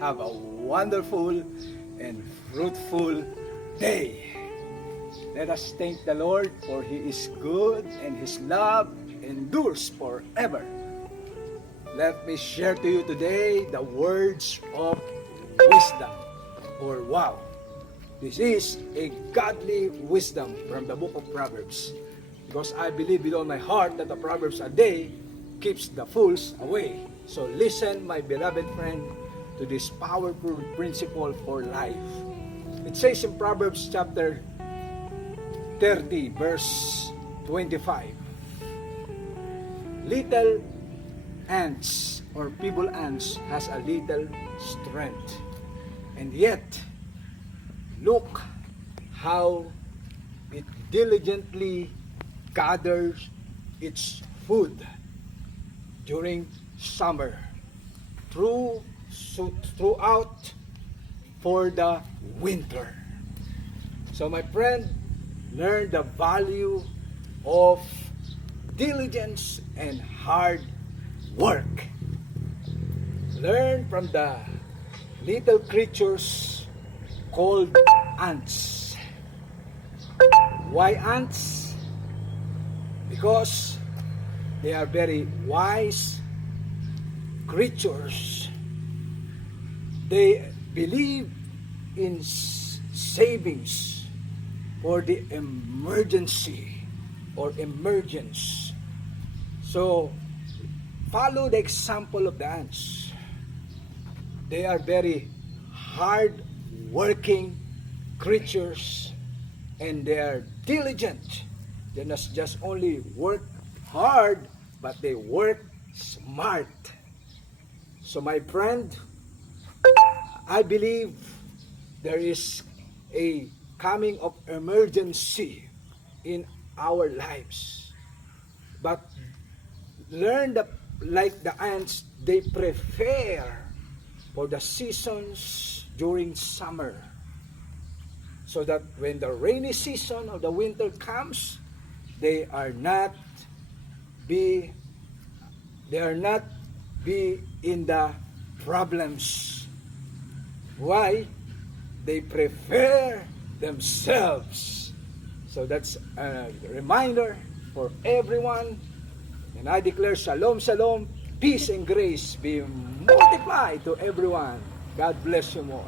have a wonderful and fruitful day. Let us thank the Lord, for He is good and His love endures forever. Let me share to you today the words of wisdom, or wow. This is a godly wisdom from the book of Proverbs, because I believe with all my heart that the Proverbs a day keeps the fools away. So listen, my beloved friend, to this powerful principle for life. It says in Proverbs chapter 30, verse 25, little ants or feeble ants has a little strength, and yet look how it diligently gathers its food during summer throughout for the winter. So my friend, learn the value of diligence and hard work. Learn from the little creatures called ants. Why ants? Because they are very wise creatures. They believe in savings for the emergency or emergence. So follow the example of the ants. They are very hard working creatures, and they are diligent. They not just only work hard, but they work smart. So my friend, I believe there is a coming of emergency in our lives. But learn that, like the ants, they prepare for the seasons during summer, so that when the rainy season or the winter comes, they are not be in the problems. Why? They prepare themselves. So that's a reminder for everyone. And I declare shalom, shalom, peace and grace be multiplied to everyone. God bless you more.